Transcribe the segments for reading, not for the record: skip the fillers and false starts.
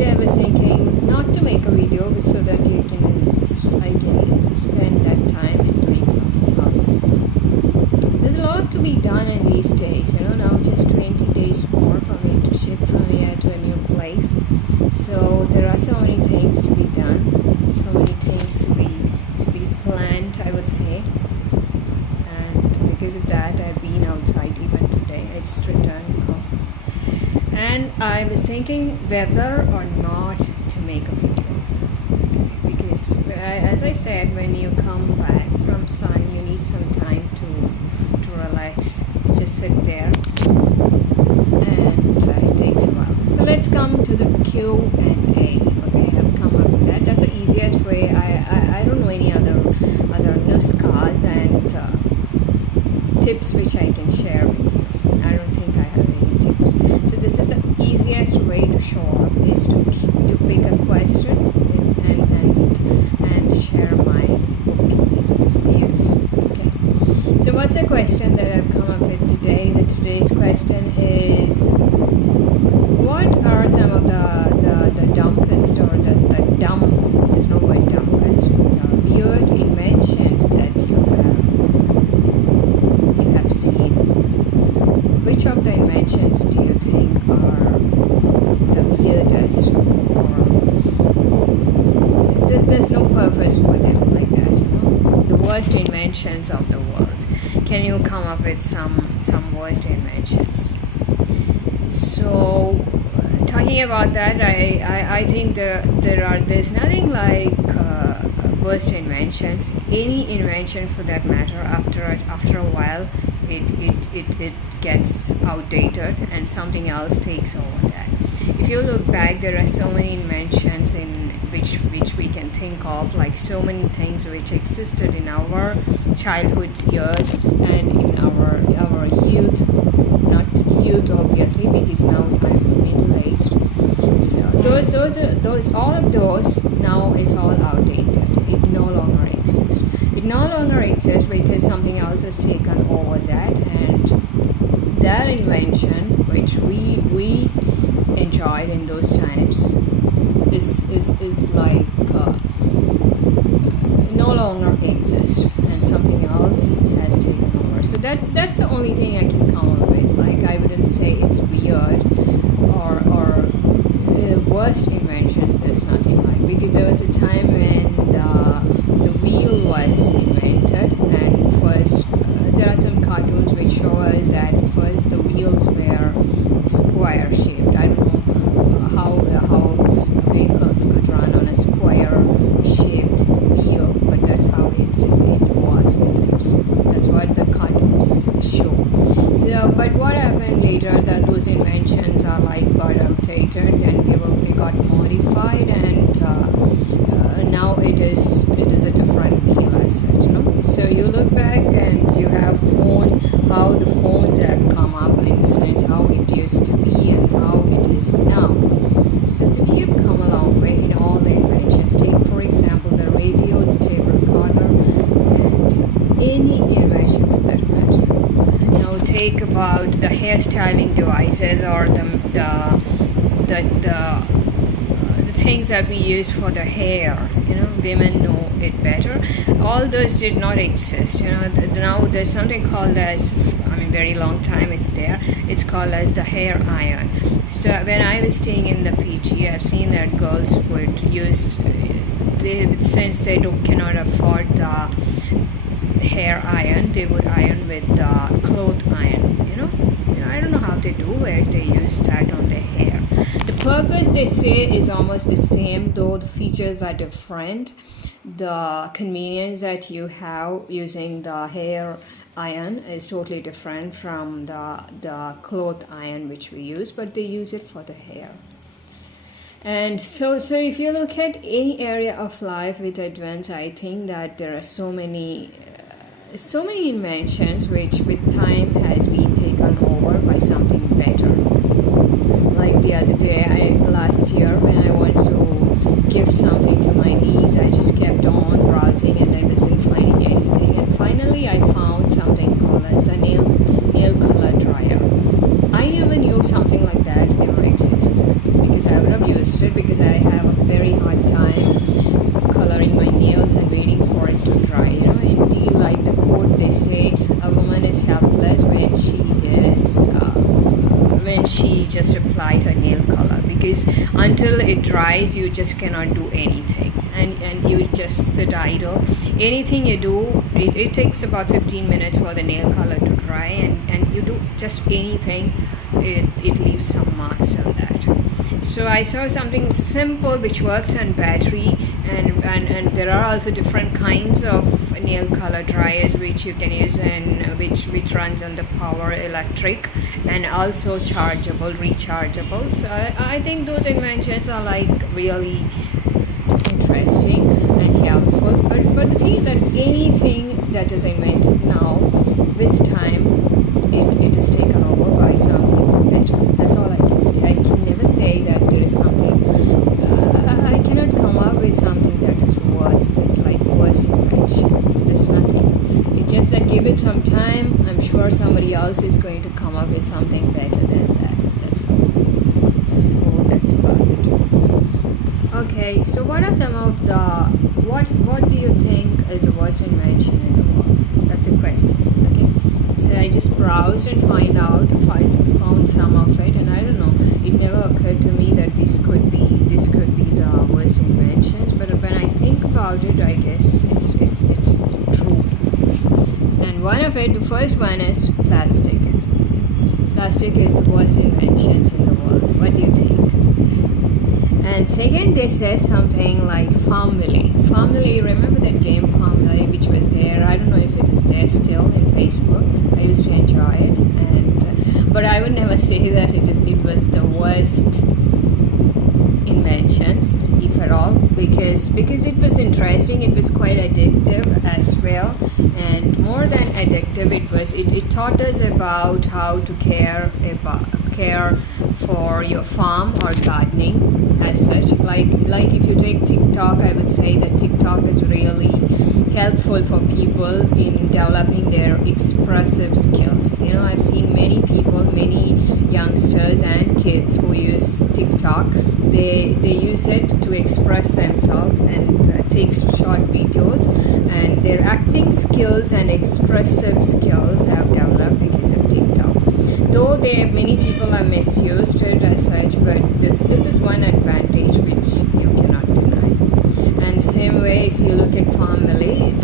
today I was thinking not to make a video so that I can spend that time in doing something else. There's a lot to be done in these days, now just 20 days more for me to shift from here to a new place. So there are so many things to be done, so many things to be planned, I would say. And because of that, I've been outside even today. It's returned now. And I was thinking whether or not to make a video. Okay, because as I said, when you come back from sun, you need some time to relax. Just sit there, and it takes a while. So let's come to the Q&A. Okay, I've come up with that. That's the easiest way. I don't know any other nuskas and tips which I can share with you. I don't think I have any tips. So this is the easiest way to show up, is to pick a question and share my opinions, views. Okay. So what's a question that I've come up with today? Today's question is, what are some of the dumbest or the dumb, there's no word dumbest, the weird inventions that you have seen? Which of the inventions do you think are the weirdest, or there's no purpose for them, like that, the worst inventions of the world? Can you come up with some worst inventions? So talking about that, I think there's nothing like worst inventions. Any invention for that matter, after a while it gets outdated and something else takes over that. If you look back, there are so many inventions in which we can think of, like so many things which existed in our childhood years and in our youth. Not youth obviously, because now I'm middle-aged. So those all of those now is all outdated. It no longer exists. It no longer exists because something else has taken over that, and that invention which we enjoyed in those times is like no longer exists, and something else has taken over. So that's the only thing I can come up with. Like, I wouldn't say it's weird or worst inventions. There's nothing like, because there was a time when the wheel was invented, and first there are some cartoons which show us that first the wheels were square shaped. I don't know how vehicles could run on a square shaped wheel, but that's how it was. It seems that's what the cartoons show. So, but what happened later, that those inventions are like got outdated, and they got modified, and now it is a different wheel as such, So you look back and you have how the phones have come up, in the sense how it used to be and how it is now. So we have come a long way in all the inventions. Take for example the radio, the tape recorder, and any invention for that matter. Take about the hairstyling devices, or the things that we use for the hair. Women know it better. All those did not exist. Now there's something called as, very long time it's there. It's called as the hair iron. So when I was staying in the PG, I've seen that girls would use, since they cannot afford the hair iron, they would iron with the cloth iron. I don't know how they do it. They use that on their hair. The purpose, they say, is almost the same, though the features are different. The convenience that you have using the hair iron is totally different from the cloth iron which we use, but they use it for the hair. And so if you look at any area of life with advance, I think that there are so many inventions which with time has been taken over by something better. Like the other day, last year, when I wanted to give something to my niece, I just kept on browsing and I wasn't finding anything, and finally I found something called as a nail color dryer. I never knew something like that ever existed, because I would have used it because I have a very hard time coloring my nails and waiting for it to dry. Indeed, like the quote, they say a woman is helpless when she just applied her nail color, because until it dries you just cannot do anything, and you just sit idle. Anything you do, it takes about 15 minutes for the nail color to dry, and you do just anything, it leaves some marks on that. So I saw something simple which works on battery, and there are also different kinds of nail color dryers which you can use, and which runs on the power electric, and also chargeable, rechargeable. So I think those inventions are like really interesting and helpful. But the thing is that anything that is invented now, with time, it is taken over by something better. That's all I can say. I can never say that there is something. I cannot come up with something that is worst. It's like worst invention. There's nothing. It's just that give it some time. I'm sure somebody else is going to come up with something better than that. That's all. So that's about it. Okay. So what are some of the what do you think is the worst invention in the world? That's a question. Okay. So I just browsed and found some of it, and I don't know. It never occurred to me that this could be the worst inventions. But when I think about it, I guess it's true. And one of it, the first one is plastic. Plastic is the worst inventions in the world. What do you think? And second, they said something like family. Family, remember that game Family, which was there? I don't know if it is there still in Facebook. I used to enjoy it, but I would never say that it was the worst inventions, if at all, because it was interesting. It was quite addictive as well, and more than addictive, it taught us about how to care for your farm or gardening as such. Like if you take TikTok, I would say that TikTok is really helpful for people in developing their expressive skills. I've seen many people, many youngsters and kids who use TikTok. They use it to express themselves and take short videos, and their acting skills and expressive skills have developed because of TikTok. Though many people are misused it as such, but this is one advantage which you cannot deny. And same way, if you look at family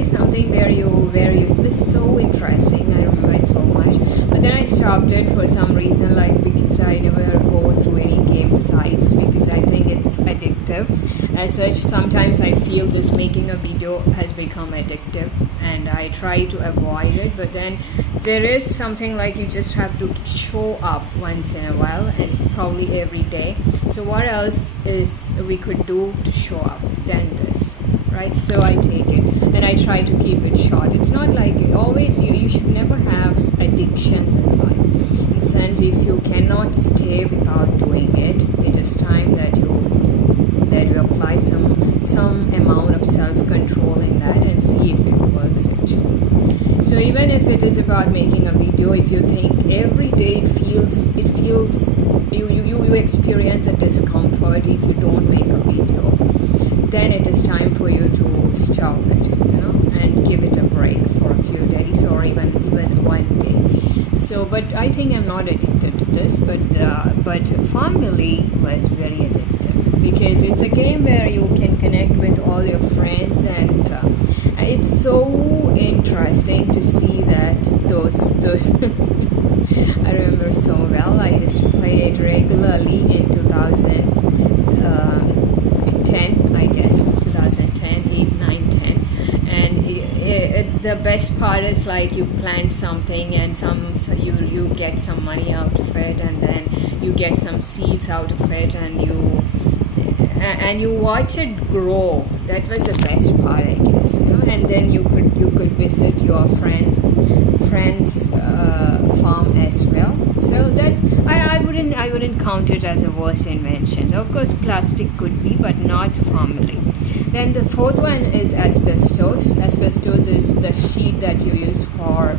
is something where it was so interesting. I remember so much, but then I stopped it for some reason, like because I never go to any game sites because I think it's addictive. As such, sometimes I feel this making a video has become addictive, and I try to avoid it. But then there is something like you just have to show up once in a while, and probably every day. So what else is we could do to show up than this, right? So I take it and I try to keep it short. It's not like always you should never have addictions in life. In the sense, if you cannot stay without doing it, it is time that you apply some amount of self-control in that and see if it works actually. So even if it is about making a video, if you think every day it feels you experience a discomfort if you don't make a video, then it is time for you to stop it, and give it a break for a few days or even one day. So, but I think I'm not addicted to this, but family was very addictive because it's a game where you can connect with all your friends, and it's so interesting to see that those I remember so well. I used to play it regularly in 2010, I guess, 2010, 8, 9, 10. And the best part is like you plant something and you get some money out of it, and then you get some seeds out of it, and you watch it grow. That was the best part, I guess. And then you could visit your friends farm as well. So that I wouldn't count it as a worst invention. Of course, plastic could be, but not family. Then the fourth one is asbestos. Asbestos is the sheet that you use for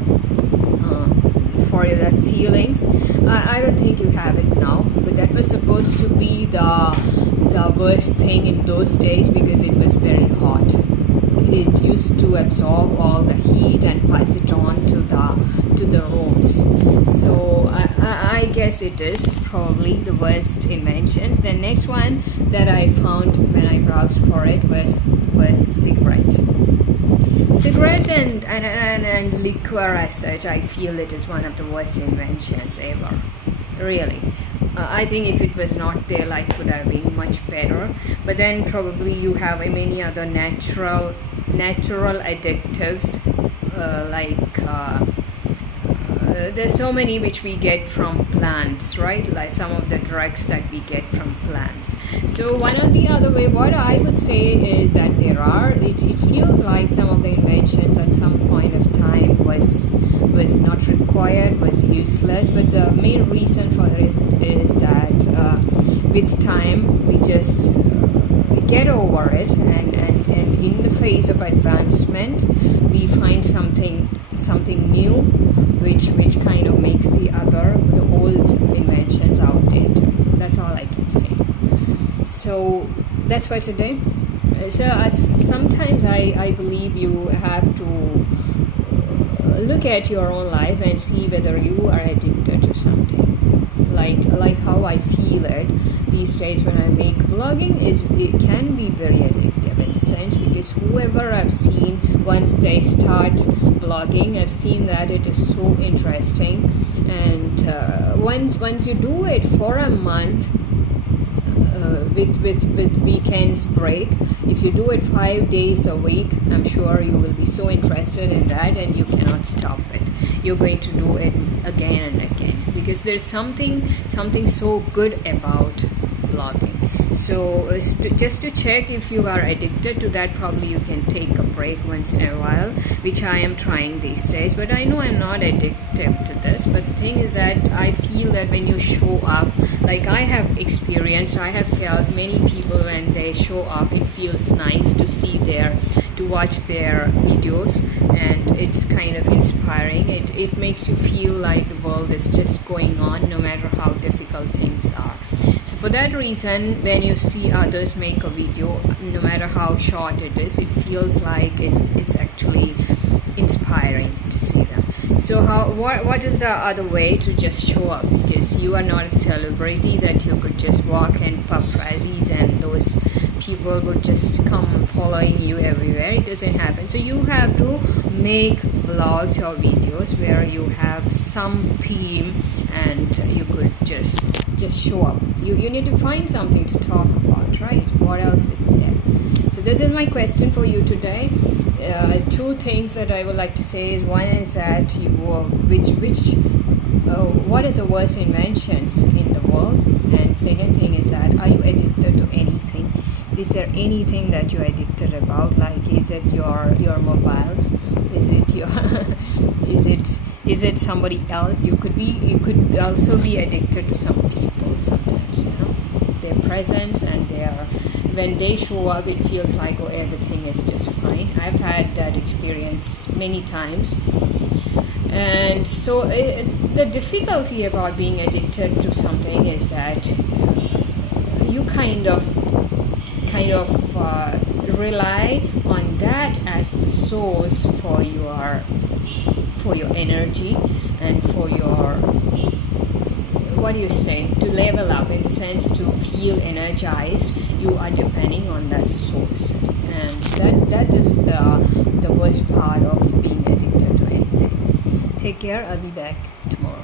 the ceilings. I don't think you have it now, but that was supposed to be the worst thing in those days because it was very hot. It used to absorb all the heat and pass it on to the rooms. So I guess it is probably the worst inventions. The next one that I found when I browsed for it was cigarette and liquor as such. I feel it is one of the worst inventions ever, really. I think if it was not there, life would have been much better. But then probably you have many other natural addictives, there's so many which we get from plants, right? Like some of the drugs that we get from plants. So one or the other way, what I would say is that it feels like some of the inventions at some point of time was not required, was useless. But the main reason for it is that with time we just get over it, and in the face of advancement we find something new which kind of makes the old inventions outdated. That's all I can say. So that's for today. So sometimes I believe you have to look at your own life and see whether you are addicted to something. Like how I feel it these days when I make vlogging, it can be very addictive in the sense, because whoever I've seen, once they start vlogging, I've seen that it is so interesting. And once you do it for a month, with weekends break, if you do it 5 days a week, I'm sure you will be so interested in that and you cannot stop it. You're going to do it again and again because there's something so good about vlogging. So just to check if you are addicted to that, probably you can take a break once in a while, which I am trying these days. But I know I'm not addicted to this. But the thing is that I feel that when you show up, like I have experienced, I have felt many people when they show up, it feels nice to watch their videos, and it's kind of inspiring. It makes you feel like the world is just going on no matter how difficult things are. So for that reason, when you see others make a video, no matter how short it is, it feels like it's actually inspiring to see them. So what is the other way to just show up? Because you are not a celebrity that you could just walk and paparazzis and those people would just come following you everywhere. It doesn't happen. So you have to make vlogs or videos where you have some theme and you could just show up. You need to find something to talk about, right? What else is there? So this is my question for you today. Two things that I would like to say is, one is that what is the worst inventions in the world, and second thing is that, are you addicted to anything? Is there anything that you're addicted about? Like, is it your mobiles? Is it your is it somebody else? You could also be addicted to some people sometimes, their presence and when they show up, it feels like, oh, everything is just fine. I've had that experience many times. And so the difficulty about being addicted to something is that you kind of rely on that as the source for your energy and for your, what do you say, to level up, in the sense to feel energized. You are depending on that source, and that is the worst part of being addicted to anything. Take care. I'll be back tomorrow.